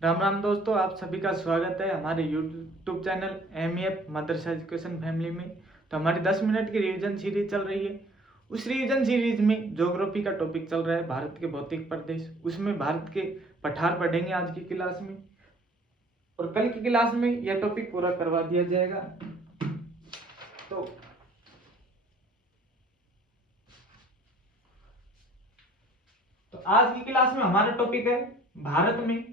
राम राम दोस्तों, आप सभी का स्वागत है हमारे यूट्यूब चैनल MEF मदरसा एजुकेशन फैमिली में। तो हमारी 10 मिनट की रिवीजन सीरीज चल रही है। उस रिवीजन सीरीज में ज्योग्राफी का टॉपिक चल रहा है, भारत के भौतिक प्रदेश। उसमें भारत के पठार पढ़ेंगे आज की क्लास में, और कल की क्लास में यह टॉपिक पूरा करवा दिया जाएगा। तो आज की क्लास में हमारा टॉपिक है भारत में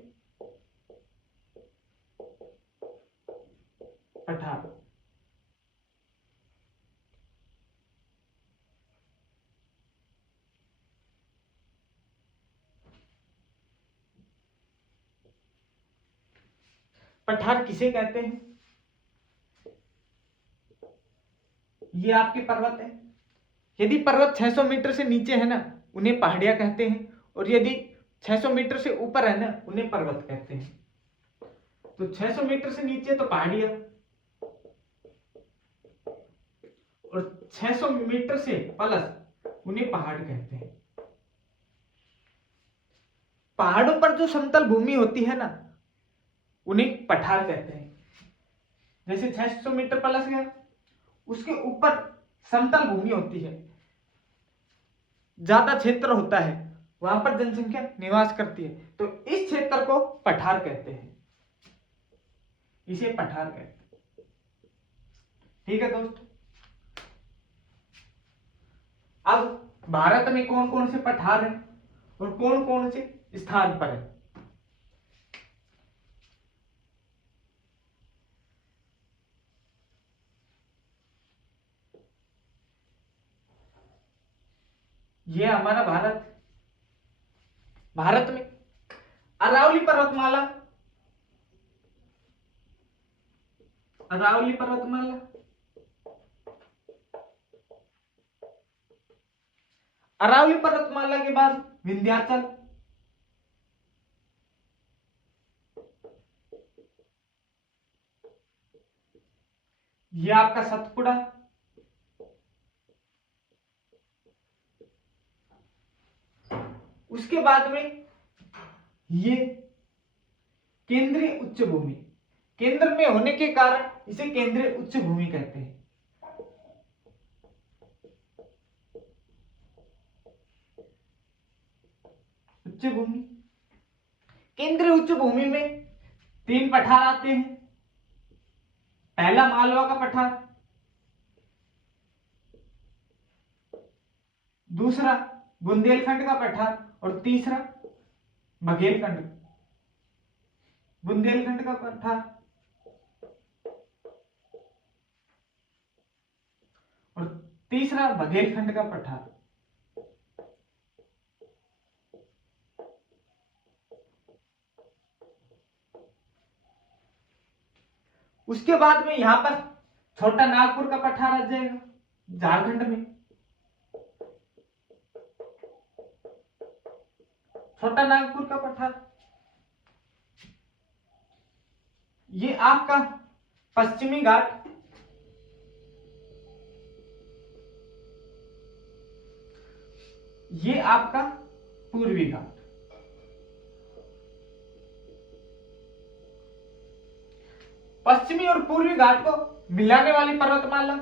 पठार। पठार किसे कहते हैं? ये आपके पर्वत है। यदि पर्वत 600 मीटर से नीचे है ना, उन्हें पहाड़ियां कहते हैं, और यदि 600 मीटर से ऊपर है ना, उन्हें पर्वत कहते हैं। तो 600 मीटर से नीचे तो पहाड़ियां, और 600 मीटर से प्लस उन्हें पहाड़ कहते हैं। पहाड़ों पर जो समतल भूमि होती है ना, उन्हें पठार कहते हैं। जैसे 600 मीटर प्लस गया, उसके ऊपर समतल भूमि होती है, ज्यादा क्षेत्र होता है, वहां पर जनसंख्या निवास करती है, तो इस क्षेत्र को पठार कहते हैं। इसे पठार कहते हैं। ठीक है दोस्तों। अब भारत में कौन कौन से पठार हैं और कौन कौन से स्थान पर है? ये हमारा भारत। भारत में अरावली पर्वतमाला, अरावली पर्वतमाला, अरावली पर्वतमाला के बाद विंध्याचल, ये आपका सतपुड़ा, उसके बाद में ये केंद्रीय उच्च भूमि। केंद्र में होने के कारण इसे केंद्रीय उच्च भूमि कहते हैं। उच्च भूमि, केंद्रीय उच्च भूमि में 3 पठार आते हैं। पहला मालवा का पठार, दूसरा बुंदेलखंड का पठार, और तीसरा बघेलखंड, बुंदेलखंड का पठार और तीसरा बघेलखंड का पठार। उसके बाद में यहां पर छोटा नागपुर का पठार आ जाएगा, झारखंड में। छोटा नागपुर का पठार, ये आपका पश्चिमी घाट, ये आपका पूर्वी घाट। पश्चिमी और पूर्वी घाट को मिलाने वाली पर्वतमाला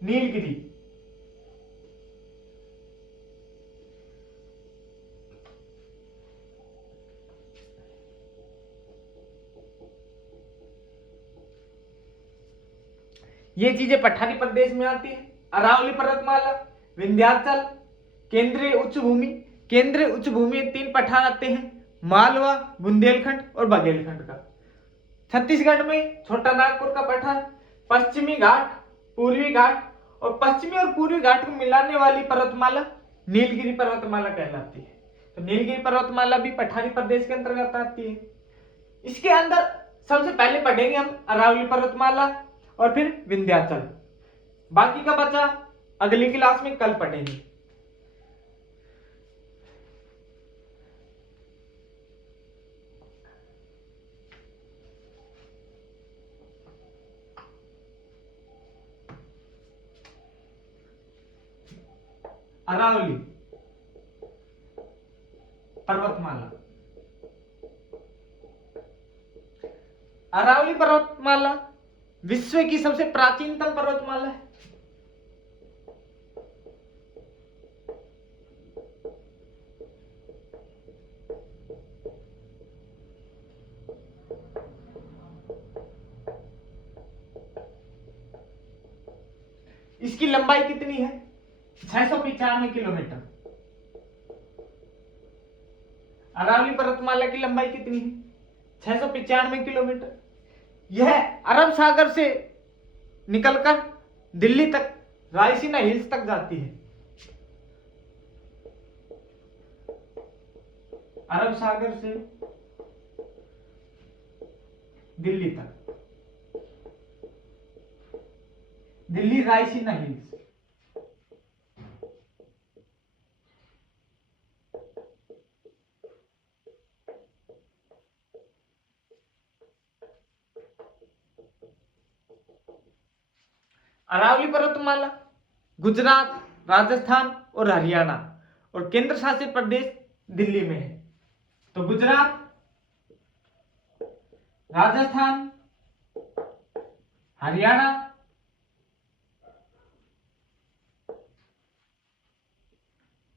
नीलगिरी। ये चीजें पठारी प्रदेश में आती है। अरावली पर्वतमाला, विंध्याचल, केंद्रीय उच्च भूमि। केंद्रीय उच्च भूमि में 3 पठार आते हैं, मालवा, बुंदेलखंड और बघेलखंड का। छत्तीसगढ़ में छोटा नागपुर का पठार, पश्चिमी घाट, पूर्वी घाट, और पश्चिमी और पूर्वी घाट को मिलाने वाली पर्वतमाला नीलगिरी पर्वतमाला कहलाती है। तो नीलगिरी पर्वतमाला भी पठारी प्रदेश के अंतर्गत आती है। इसके अंदर सबसे पहले पढ़ेंगे हम अरावली पर्वतमाला और फिर विंध्याचल। बाकी का बचा अगली क्लास में कल पढ़ेंगे। अरावली पर्वतमाला, अरावली पर्वतमाला विश्व की सबसे प्राचीनतम पर्वतमाला है। इसकी लंबाई कितनी है? 695 किलोमीटर। अरावली पर्वतमाला की लंबाई कितनी है? 695 किलोमीटर। यह अरब सागर से निकलकर दिल्ली तक रायसीना हिल्स तक जाती है। अरब सागर से दिल्ली तक, दिल्ली रायसीना हिल्स। अरावली पर्वतमाला गुजरात, राजस्थान और हरियाणा और केंद्र शासित प्रदेश दिल्ली में है। तो गुजरात, राजस्थान, हरियाणा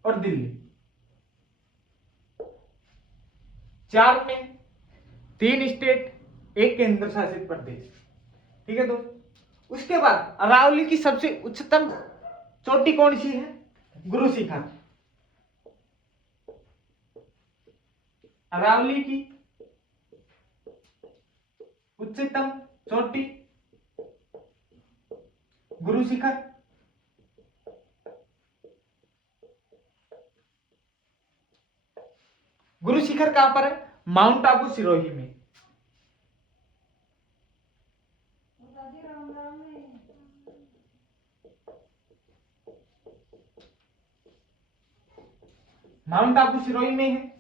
और दिल्ली, चार में 3 स्टेट, 1 केंद्र शासित प्रदेश। ठीक है दोस्तों। उसके बाद अरावली की सबसे उच्चतम चोटी कौन सी है? गुरु शिखर। अरावली की उच्चतम चोटी गुरु शिखर। गुरु शिखर कहां पर है? माउंट आबू सिरोही में। माउंट आबू सिरोही में है।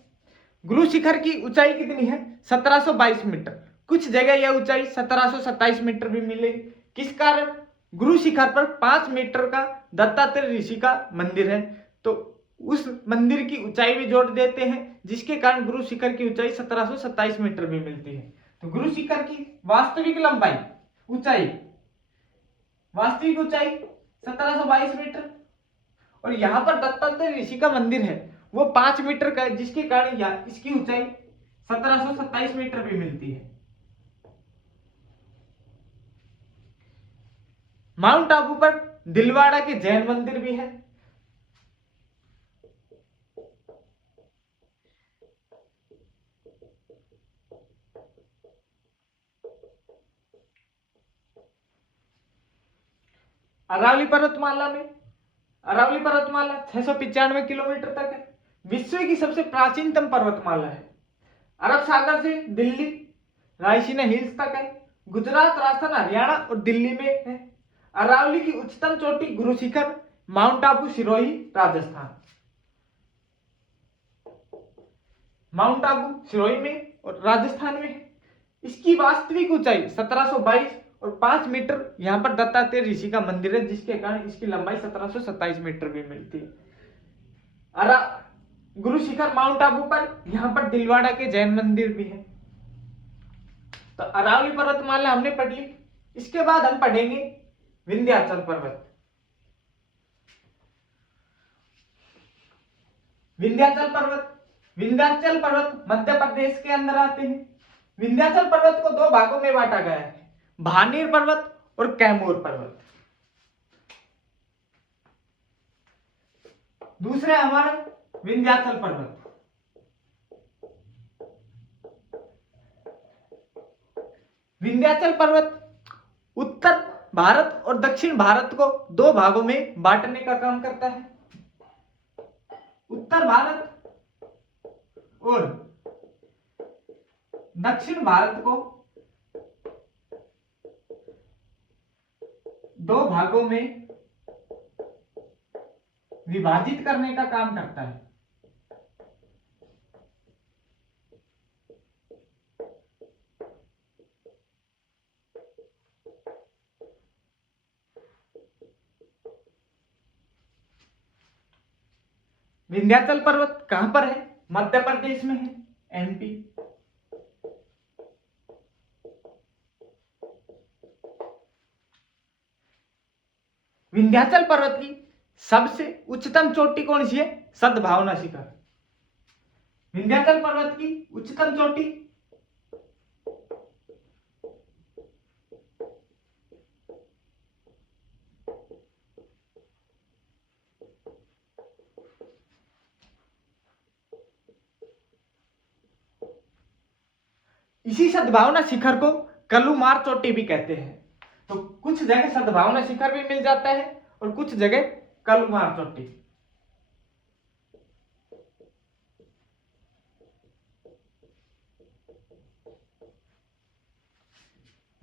गुरु शिखर की ऊंचाई कितनी है? 1722 मीटर। कुछ जगह यह ऊंचाई 1727 मीटर भी मिलेगी। किस कारण? गुरु शिखर पर 5 मीटर का दत्तात्रेय ऋषि का मंदिर है, तो उस मंदिर की ऊंचाई भी जोड़ देते हैं, जिसके कारण गुरु शिखर की ऊंचाई 1727 मीटर भी मिलती है। तो गुरु शिखर की वास्तविक लंबाई, ऊंचाई, वास्तविक ऊंचाई 1722 मीटर, और यहां पर दत्तात्रेय ऋषि का मंदिर है वो 5 मीटर का है, जिसके कारण इसकी ऊंचाई 1727 मीटर भी मिलती है। माउंट आबू पर दिलवाड़ा के जैन मंदिर भी है। अरावली पर्वतमाला 695 किलोमीटर तक है। विश्व की सबसे प्राचीनतम पर्वतमाला है। अरब सागर से दिल्ली रायसीना हिल्स तक है। गुजरात, राजस्थान, हरियाणा और दिल्ली में है। अरावली की उच्चतम चोटी गुरु शिखर, माउंट आबू सिरोही, राजस्थान। माउंट आबू सिरोही में और राजस्थान में है। इसकी वास्तविक ऊंचाई 1722 और 5 मीटर यहां पर दत्तात्रेय ऋषि का मंदिर है, जिसके कारण इसकी लंबाई 1727 मीटर भी मिलती है। गुरु शिखर माउंट आबू पर यहां पर दिलवाड़ा के जैन मंदिर भी है। तो अरावली पर्वतमाला हमने पढ़ ली। इसके बाद हम पढ़ेंगे विंध्याचल पर्वत। विंध्याचल पर्वत मध्य प्रदेश के अंदर आते हैं। विंध्याचल पर्वत को 2 भागों में बांटा गया है, भानीर पर्वत और कैमूर पर्वत। दूसरा हमारा विंध्याचल पर्वत। विंध्याचल पर्वत उत्तर भारत और दक्षिण भारत को 2 भागों में बांटने का काम करता है। उत्तर भारत और दक्षिण भारत को 2 भागों में विभाजित करने का काम करता है। विंध्याचल पर्वत कहां पर है? मध्य प्रदेश में है, एमपी। विंध्याचल पर्वत की सबसे उच्चतम चोटी कौन सी है? सद्भावना शिखर। विंध्याचल पर्वत की उच्चतम चोटी इसी सद्भावना शिखर को कलुमार चोटी भी कहते हैं। तो कुछ जगह सद्भावना शिखर भी मिल जाता है और कुछ जगह कलुमार चोटी।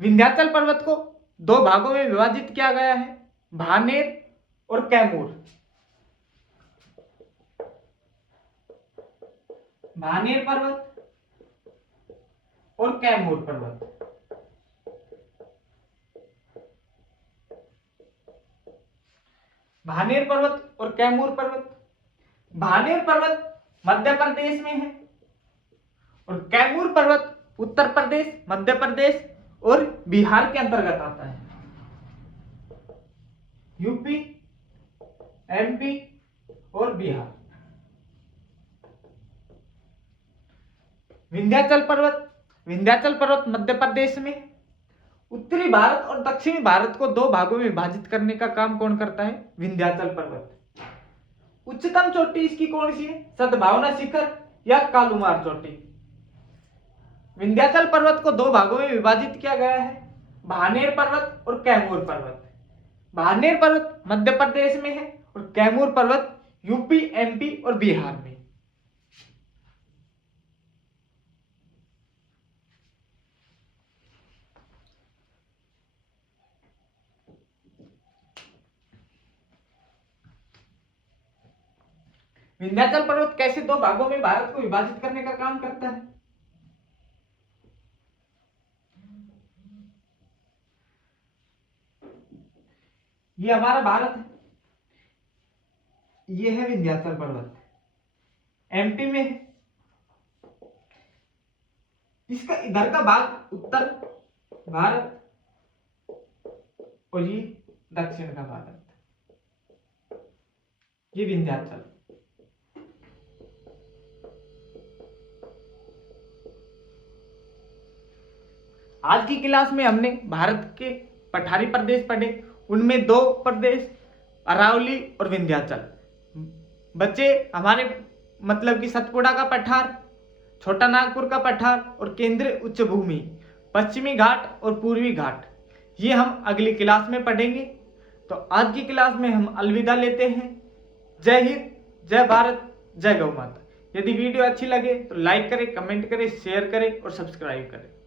विंध्याचल पर्वत को दो भागों में विभाजित किया गया है, भानेर और कैमूर। भानेर पर्वत और कैमूर पर्वत। भानेर पर्वत और कैमूर पर्वत। भानेर पर्वत मध्य प्रदेश में है और कैमूर पर्वत उत्तर प्रदेश, मध्य प्रदेश और बिहार के अंतर्गत आता है। यूपी, एमपी और बिहार। विंध्याचल पर्वत मध्य प्रदेश में। उत्तरी भारत और दक्षिणी भारत को दो भागों में विभाजित करने का काम कौन करता है? विंध्याचल पर्वत। उच्चतम चोटी इसकी कौन सी है? सद्भावना शिखर या कालूमार चोटी। विंध्याचल पर्वत को दो भागों में विभाजित किया गया है, भानेर पर्वत और कैमूर पर्वत। भानेर पर्वत मध्य प्रदेश में है और कैमूर पर्वत यूपी, एमपी और बिहार में। विंध्याचल पर्वत कैसे दो भागों में भारत को विभाजित करने का काम करता है? ये हमारा भारत है, ये है विंध्याचल पर्वत, एमपी में है। इसका इधर का भाग उत्तर भारत और ये दक्षिण का भारत, ये विंध्याचल। आज की क्लास में हमने भारत के पठारी प्रदेश पढ़े, उनमें दो प्रदेश अरावली और विंध्याचल। बच्चे हमारे मतलब कि सतपुड़ा का पठार, छोटा नागपुर का पठार और केंद्रीय उच्च भूमि, पश्चिमी घाट और पूर्वी घाट, ये हम अगली क्लास में पढ़ेंगे। तो आज की क्लास में हम अलविदा लेते हैं। जय हिंद, जय भारत, जय गौ माता। यदि वीडियो अच्छी लगे तो लाइक करें, कमेंट करें, शेयर करें और सब्सक्राइब करें।